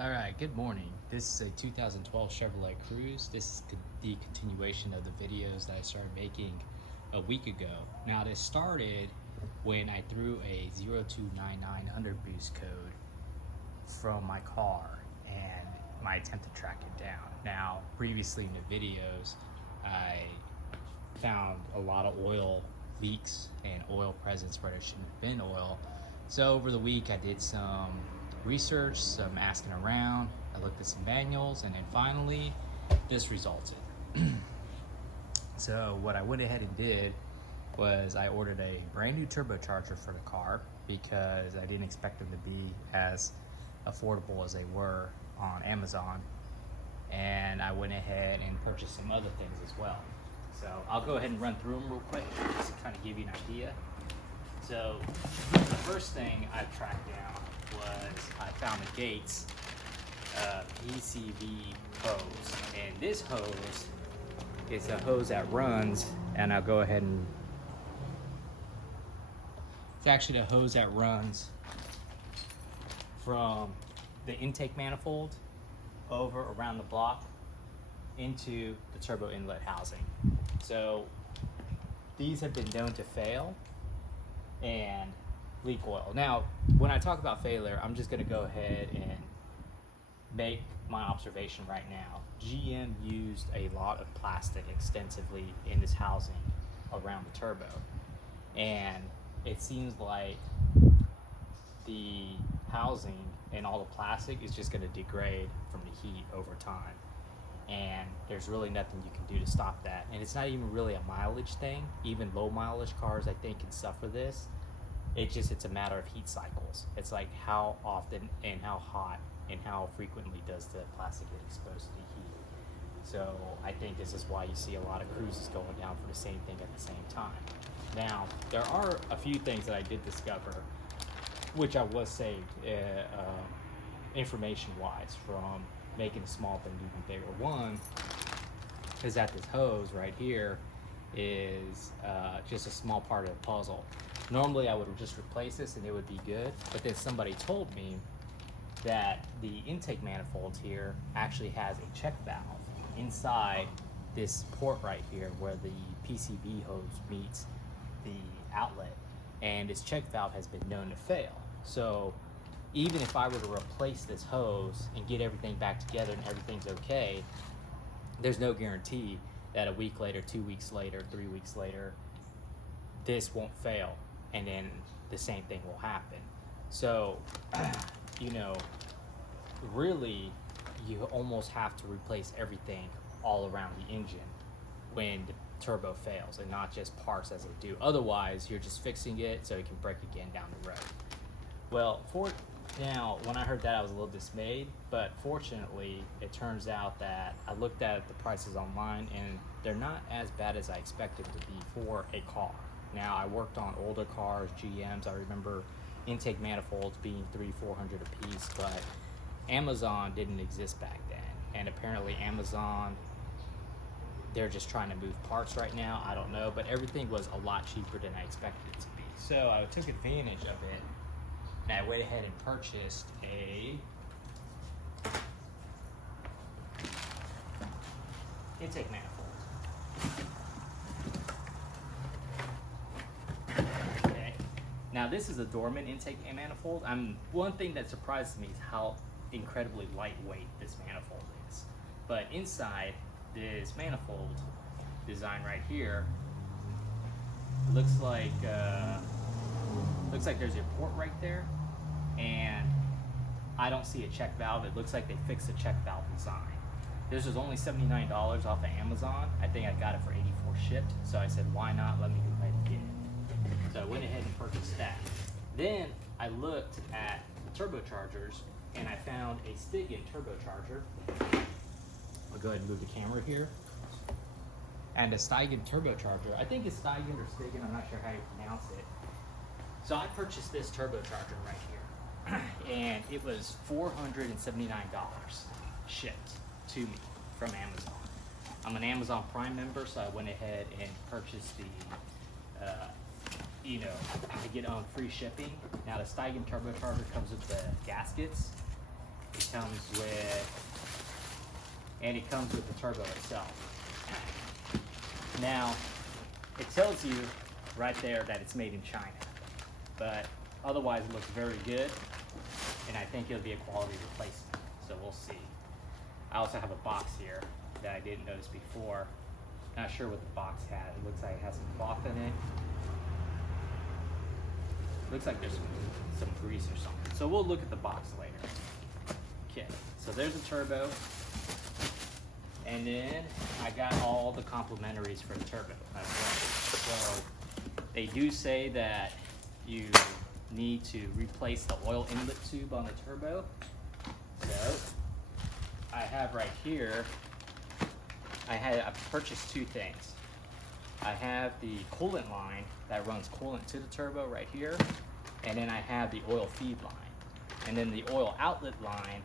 All right, good morning. This is a 2012 Chevrolet Cruze. This is the continuation of the videos that I started making a week ago. Now this started when I threw a 0299 underboost code from my car and my attempt to track it down. Now previously in the videos, I found a lot of oil leaks and oil presence where there shouldn't have been oil. So over the week I did some research, some asking around, I looked at some manuals, and then finally this resulted. So what I went ahead and did was I ordered a brand new turbocharger for the car because I didn't expect them to be as affordable as they were on Amazon, and I went ahead and purchased some other things as well. So I'll go ahead and run through them real quick just to kind of give you an idea. So the first thing I tracked down was I found the Gates PCV hose, and this hose is a hose that runs, and I'll go ahead and it's actually the hose that runs from the intake manifold over around the block into the turbo inlet housing. So these have been known to fail and leak oil. Now, when I talk about failure, I'm just going to go ahead and make my observation right now. GM used a lot of plastic extensively in this housing around the turbo, and it seems like the housing and all the plastic is just going to degrade from the heat over time, and there's really nothing you can do to stop that. And it's not even really a mileage thing. Even low mileage cars, I think, can suffer this. It's a matter of heat cycles. It's like how often and how hot and how frequently does the plastic get exposed to the heat. So I think this is why you see a lot of Cruzes going down for the same thing at the same time. Now, there are a few things that I did discover, which I was saved information-wise from making a small thing even bigger. One is that this hose right here is just a small part of the puzzle. Normally I would just replace this and it would be good, but then somebody told me that the intake manifold here actually has a check valve inside this port right here where the PCV hose meets the outlet, and this check valve has been known to fail. So even if I were to replace this hose and get everything back together and everything's okay, there's no guarantee that a week later, 2 weeks later, 3 weeks later, this won't fail, and then the same thing will happen. So, you know, really, you almost have to replace everything all around the engine when the turbo fails, and not just parts as they do. Otherwise, you're just fixing it so it can break again down the road. Well, now, when I heard that, I was a little dismayed, but fortunately, it turns out that I looked at the prices online, and they're not as bad as I expected to be for a car. Now, I worked on older cars, GMs. I remember intake manifolds being $300-400 a piece, but Amazon didn't exist back then. And apparently Amazon, they're just trying to move parts right now. I don't know, but everything was a lot cheaper than I expected it to be. So I took advantage of it, and I went ahead and purchased a intake manifold. Now this is a Dorman intake manifold. One thing that surprises me is how incredibly lightweight this manifold is. But inside this manifold design right here, looks like there's a port right there, and I don't see a check valve. It looks like they fixed the check valve design. This was only $79 off of Amazon. I think I got it for $84 shipped. So I said, why not? Let me go ahead and get it. So I went ahead and purchased that. Then I looked at the turbochargers, and I found a Stigen turbocharger. I'll go ahead and move the camera here. And a Stigen turbocharger. I think it's Stigen or Stigen, I'm not sure how you pronounce it. So I purchased this turbocharger right here. And it was $479 shipped to me from Amazon. I'm an Amazon Prime member, so I went ahead and purchased the I get on free shipping. Now the Stigen turbocharger comes with the gaskets. It's it comes with the turbo itself. Now, it tells you right there that it's made in China, but otherwise it looks very good, and I think it'll be a quality replacement, so we'll see. I also have a box here that I didn't notice before. Not sure what the box has. It looks like it has some cloth in it. Looks like there's some grease or something. So we'll look at the box later. Okay, so there's a turbo. And then I got all the complementaries for the turbo as well. So they do say that you need to replace the oil inlet tube on the turbo. So I have right here, I purchased two things. I have the coolant line that runs coolant to the turbo right here, and then I have the oil feed line. And then the oil outlet line,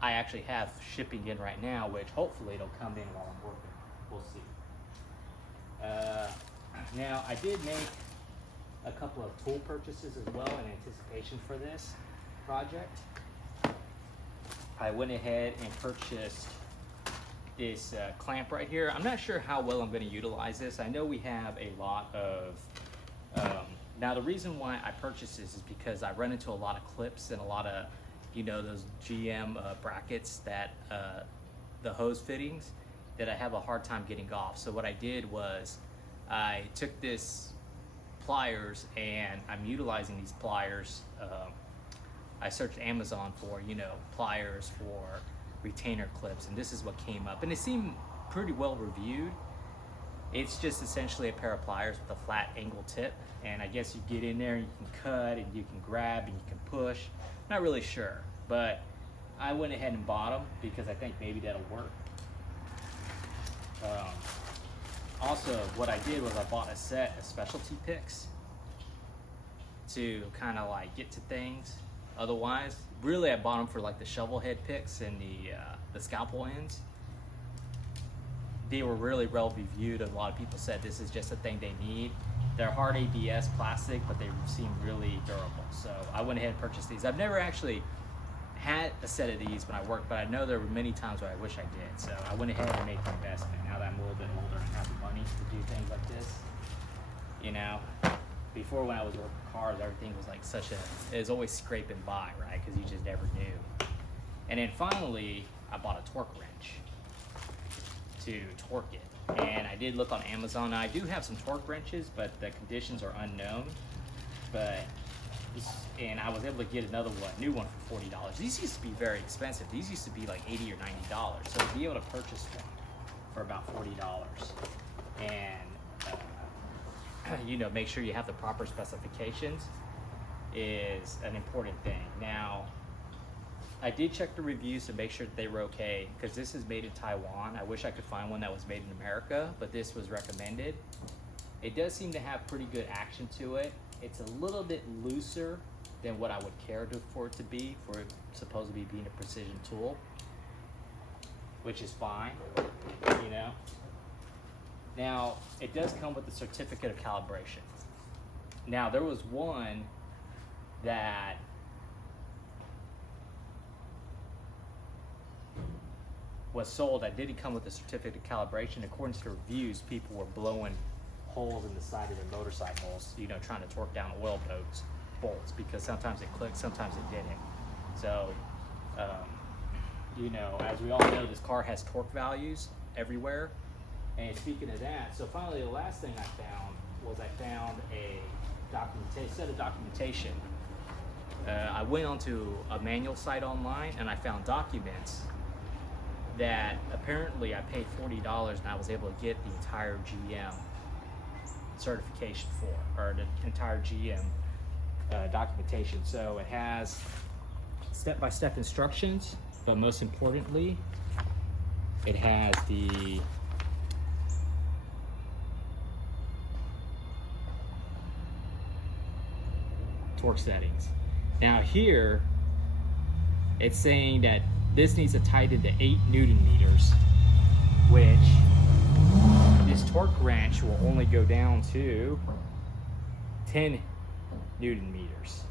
I actually have shipping in right now, which hopefully it'll come in while I'm working. We'll see. Now, I did make a couple of tool purchases as well in anticipation for this project. I went ahead and purchased this clamp right here. I'm not sure how well I'm going to utilize this. I know we have a lot of, now the reason why I purchased this is because I run into a lot of clips and a lot of, you know, those GM brackets that, the hose fittings that I have a hard time getting off. So what I did was I took this pliers and I'm utilizing these pliers. I searched Amazon for, you know, pliers for retainer clips, and this is what came up, and it seemed pretty well reviewed. It's just essentially a pair of pliers with a flat angle tip, and I guess you get in there and you can cut and you can grab and you can push. Not really sure, but I went ahead and bought them because I think maybe that'll work. Also, what I did was I bought a set of specialty picks to kind of like get to things. Otherwise, really I bought them for like the shovel head picks and the scalpel ends. They were really well reviewed, and a lot of people said this is just a thing they need. They're hard ABS plastic, but they seem really durable. So I went ahead and purchased these. I've never actually had a set of these when I worked, but I know there were many times where I wish I did. So I went ahead and made the investment. Now that I'm a little bit older and have the money to do things like this, you know. Before, when I was working cars, everything was like it was always scraping by, right? Because you just never knew. And then finally, I bought a torque wrench to torque it. And I did look on Amazon. Now, I do have some torque wrenches, but the conditions are unknown. And I was able to get another one, new one for $40. These used to be very expensive. These used to be like $80 or $90. So to be able to purchase one for about $40 and you know, make sure you have the proper specifications is an important thing. Now, I did check the reviews to make sure that they were okay, because this is made in Taiwan. I wish I could find one that was made in America, but this was recommended. It does seem to have pretty good action to it. It's a little bit looser than what I would care for it to be, for it supposedly being a precision tool, which is fine, you know. Now, it does come with a certificate of calibration. Now, there was one that was sold that didn't come with a certificate of calibration. According to the reviews, people were blowing holes in the side of their motorcycles, you know, trying to torque down oil bolts, because sometimes it clicked, sometimes it didn't. So, you know, as we all know, this car has torque values everywhere. And speaking of that, so finally the last thing I found was I found a set of documentation. I went onto a manual site online and I found documents that apparently I paid $40 and I was able to get the entire GM certification for, or the entire GM documentation. So it has step-by-step instructions, but most importantly, it has the torque settings. Now here, it's saying that this needs to tighten to 8 Newton meters, which this torque wrench will only go down to 10 Newton meters.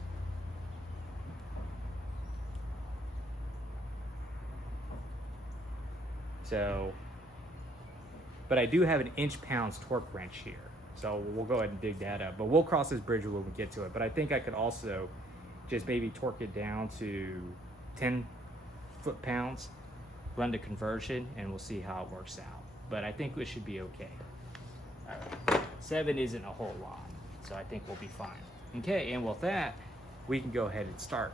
So, but I do have an inch-pounds torque wrench here. So we'll go ahead and dig that up. But we'll cross this bridge when we get to it. But I think I could also just maybe torque it down to 10 foot-pounds, run the conversion, and we'll see how it works out. But I think it should be okay. All right. 7 isn't a whole lot, so I think we'll be fine. Okay, and with that, we can go ahead and start.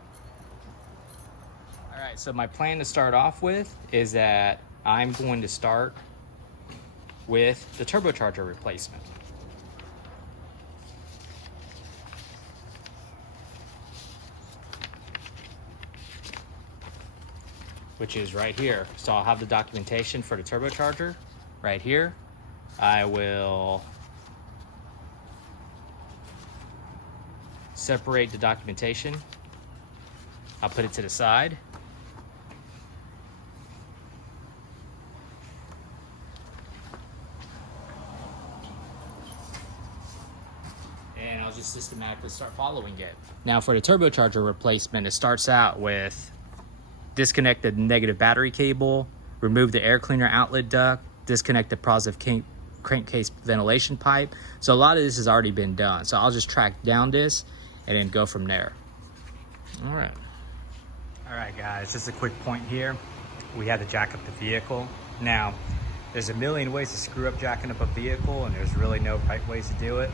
All right, so my plan to start off with is that I'm going to start with the turbocharger replacement. Which is right here. So I'll have the documentation for the turbocharger right here. I will separate the documentation. I'll put it to the side. And I'll just systematically start following it. Now for the turbocharger replacement, it starts out with disconnect the negative battery cable, remove the air cleaner outlet duct, disconnect the positive crankcase ventilation pipe. So a lot of this has already been done. So I'll just track down this and then go from there. All right guys, just a quick point here. We had to jack up the vehicle. Now, there's a million ways to screw up jacking up a vehicle, and there's really no right ways to do it,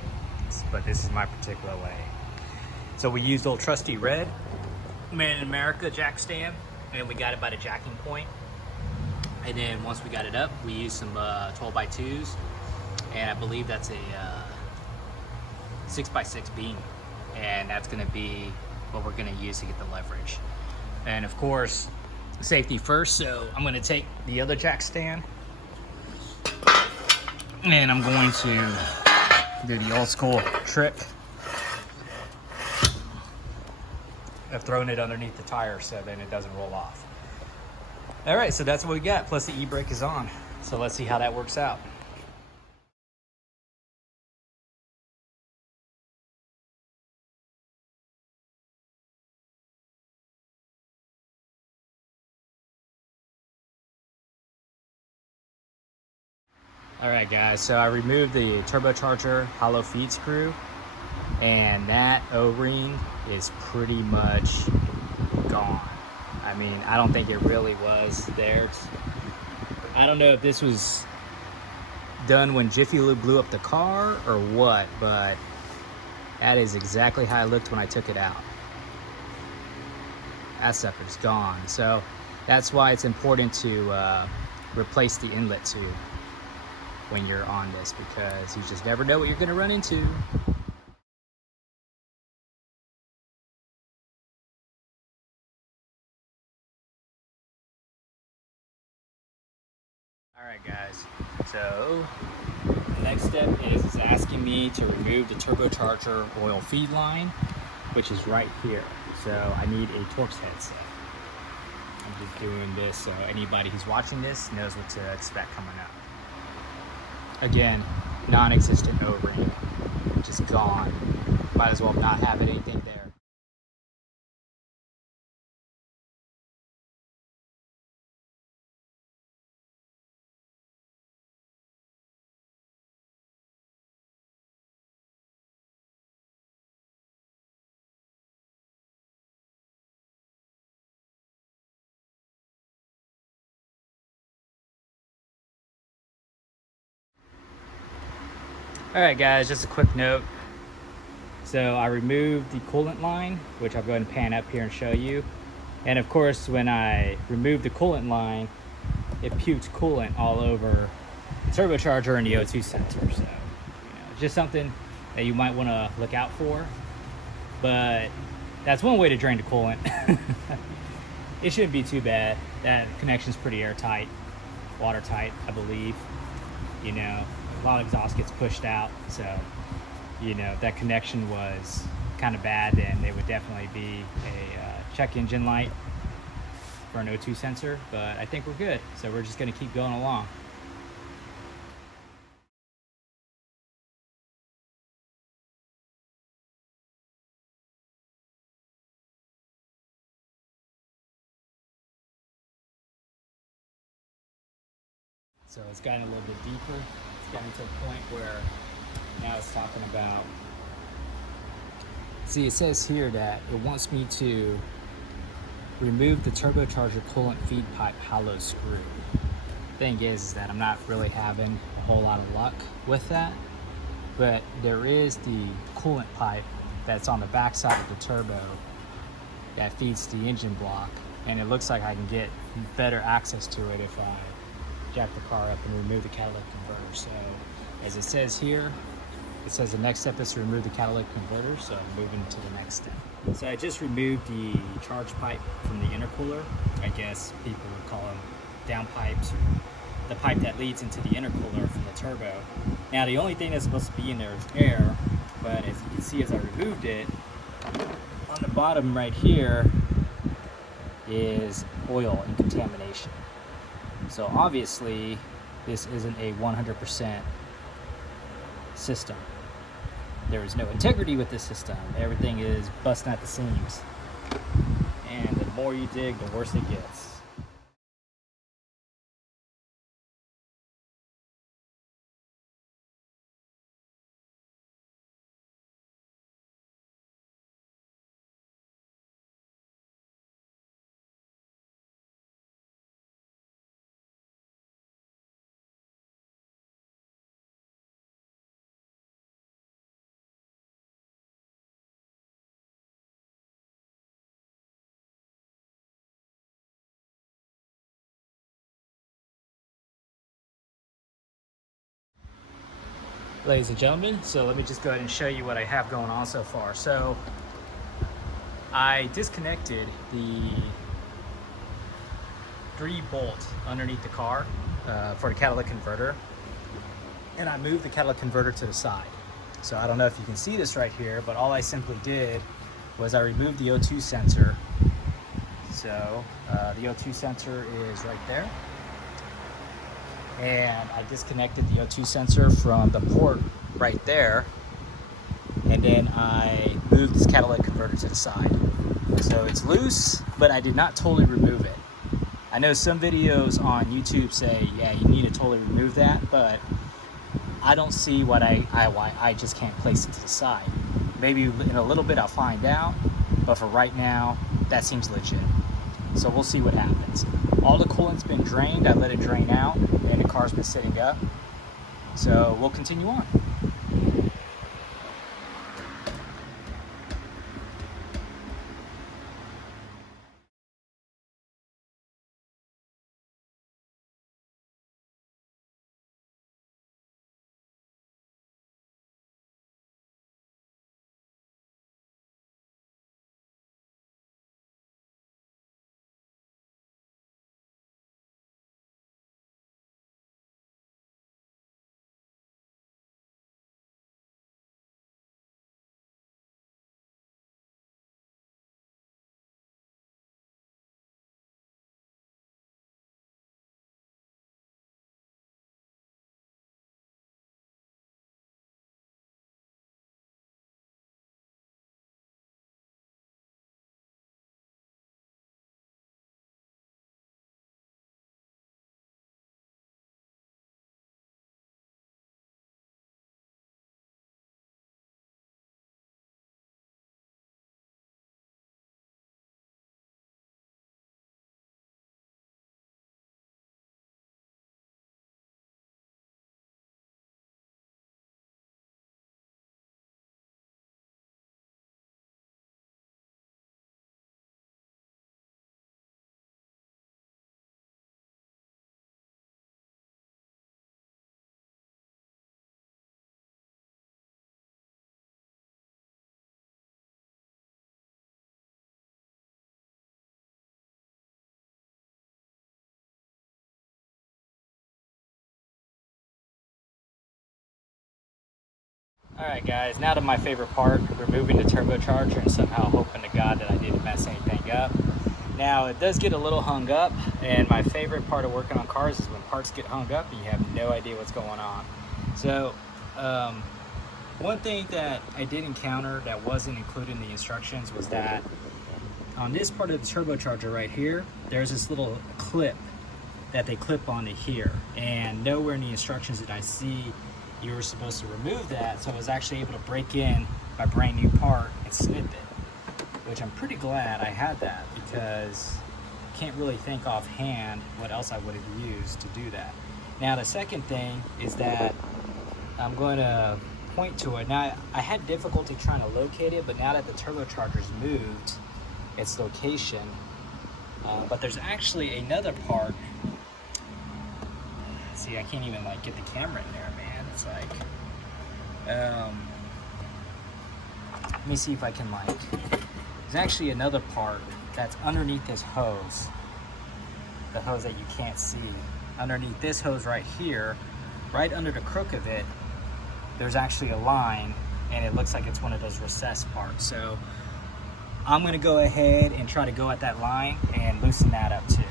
but this is my particular way. So we used old trusty red, made in America jack stand, and we got it by the jacking point. And then once we got it up, we used some 12x2s, and I believe that's a 6x6 beam, and that's gonna be what we're gonna use to get the leverage. And of course, safety first, so I'm gonna take the other jack stand, and I'm going to do the old school trick of throwing it underneath the tire so then it doesn't roll off. All right, so that's what we got, plus the e-brake is on. So let's see how that works out. All right guys, so I removed the turbocharger hollow feed screw, and that O-ring is pretty much gone. I mean, I don't think it really was there. I don't know if this was done when Jiffy Lube blew up the car or what, but that is exactly how it looked when I took it out. That sucker's gone. So that's why it's important to replace the inlet tube when you're on this, because you just never know what you're gonna run into. All right guys, so the next step is asking me to remove the turbocharger oil feed line, which is right here. So I need a Torx head set. I'm just doing this so anybody who's watching this knows what to expect coming up. Again, non-existent O-ring, just gone. Might as well not have anything there. All right guys, just a quick note. So I removed the coolant line, which I'll go ahead and pan up here and show you. And of course, when I removed the coolant line, it puked coolant all over the turbocharger and the O2 sensor. So, just something that you might want to look out for. But that's one way to drain the coolant. It shouldn't be too bad. That connection's pretty airtight, watertight, I believe. You know, a lot of exhaust gets pushed out, so you know if that connection was kind of bad, then it would definitely be a check engine light for an O2 sensor. But I think we're good, so we're just going to keep going along. So it's gotten a little bit deeper. It's gotten to a point where now it's talking about, see, it says here that it wants me to remove the turbocharger coolant feed pipe hollow screw. Thing is that I'm not really having a whole lot of luck with that, but there is the coolant pipe that's on the back side of the turbo that feeds the engine block, and it looks like I can get better access to it if I jack the car up and remove the catalytic converter. So as it says here, it says the next step is to remove the catalytic converter, so I'm moving to the next step. So I just removed the charge pipe from the intercooler. I guess people would call them down pipes, or the pipe that leads into the intercooler from the turbo. Now the only thing that's supposed to be in there is air, but as you can see as I removed it, on the bottom right here is oil and contamination. So obviously this isn't a 100% system. There is no integrity with this system. Everything is busting at the seams. And the more you dig, the worse it gets. Ladies and gentlemen, so let me just go ahead and show you what I have going on so far. So I disconnected the 3-bolt underneath the car for the catalytic converter, and I moved the catalytic converter to the side. So I don't know if you can see this right here, but all I simply did was I removed the O2 sensor. So the O2 sensor is right there. And I disconnected the O2 sensor from the port right there, and then I moved this catalytic converter to the side. So it's loose, but I did not totally remove it. I know some videos on YouTube say, yeah, you need to totally remove that, but I don't see why I just can't place it to the side. Maybe in a little bit I'll find out, but for right now, that seems legit. So we'll see what happens. All the coolant's been drained. I let it drain out, and the car's been sitting up. So we'll continue on. Alright guys, now to my favorite part, removing the turbocharger, and somehow hoping to God that I didn't mess anything up. Now it does get a little hung up, and my favorite part of working on cars is when parts get hung up and you have no idea what's going on. So one thing that I did encounter that wasn't included in the instructions was that on this part of the turbocharger right here, there's this little clip that they clip onto here, and nowhere in the instructions did I see you were supposed to remove that, so I was actually able to break in my brand new part and snip it, which I'm pretty glad I had that, because I can't really think offhand what else I would have used to do that. Now the second thing is that I'm going to point to it. Now I had difficulty trying to locate it, but now that the turbocharger's moved its location, but there's actually another part. See, I can't even like get the camera in there, man. It's like, let me see if I can like, there's actually another part that's underneath this hose, the hose that you can't see. Underneath this hose right here, right under the crook of it, there's actually a line, and it looks like it's one of those recessed parts. So I'm gonna go ahead and try to go at that line and loosen that up too.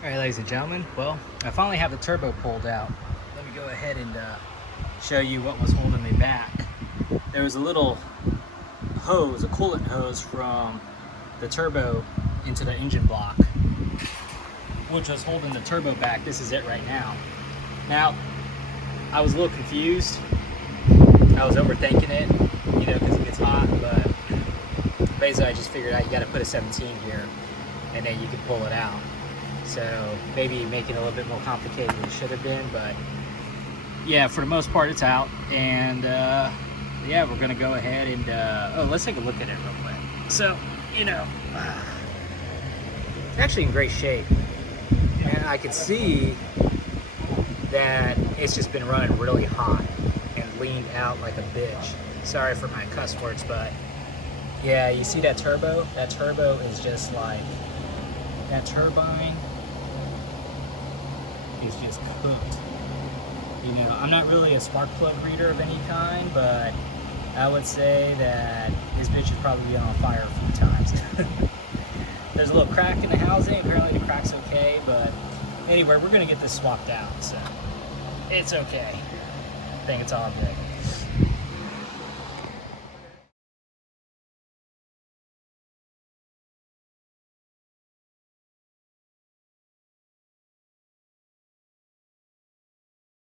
All right, ladies and gentlemen, well, I finally have the turbo pulled out. Let me go ahead and show you what was holding me back. There was a little hose, a coolant hose from the turbo into the engine block, which was holding the turbo back. This is it right now. Now, I was a little confused. I was overthinking it, you know, because it gets hot, but basically I just figured out you got to put a 17 here, and then you can pull it out. So maybe make it a little bit more complicated than it should have been, but yeah, for the most part it's out. And yeah, we're gonna go ahead and oh, let's take a look at it real quick. So, you know, it's actually in great shape, and I can see that it's just been running really hot and leaned out like a bitch. Sorry for my cuss words, but yeah, you see that turbo? That turbo is just like, that turbine is just cooked. You know, I'm not really a spark plug reader of any kind, but I would say that this bitch has probably been on fire a few times. There's a little crack in the housing. Apparently the crack's okay, but anyway, we're gonna get this swapped out, so it's okay. I think it's all good.